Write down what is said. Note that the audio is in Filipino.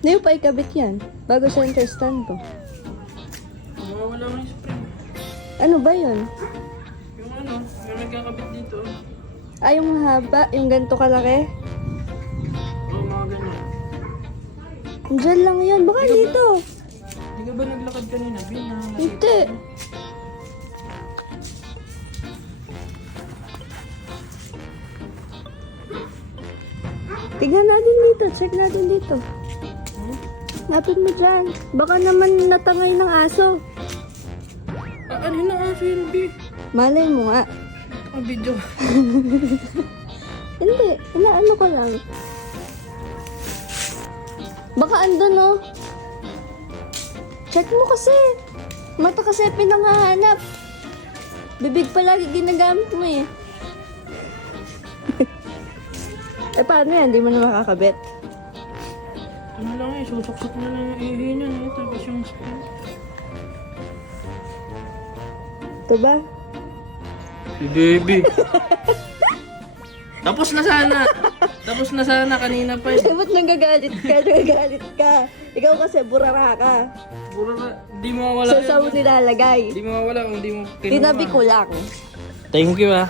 Hindi mo pa ikabit yan. Bago center stand ko. Wala nga yung spring. Ano ba yun? Yung ano, yung nagkakabit dito. Ah, yung mahaba, yung ganito kalaki. Oo, mga ganyan. Diyan lang yun. Baka dito. Hindi ka ba naglakad kanina, Bin? Hindi. Tignan natin dito. Check natin dito. Lapit mo dyan. Baka naman natangay ng aso. Ano yun ang aso yun, Bin? Malay mo nga. Ang video. Hindi. Inaano ko lang. Baka andun, no? Check mo kasi. Mata kasi pinanghahanap. Bibig palagi ginagamit mo eh. Eh paano yan? Di mo na makakabit. Ano lang eh, susuksok na lang yung ihi niya. Tapos yung spring. Ito ba? Si baby. Tapos na sana. Tapos na sana kanina pa eh. Eh, ba't nagagalit ka? Nagagalit ka. Ikaw kasi burara ka. Puro na, di mo mawala So, saan mo nilalagay? Di mo mawala kung di mo kinuha. Tinabi ko lang. Thank you ah.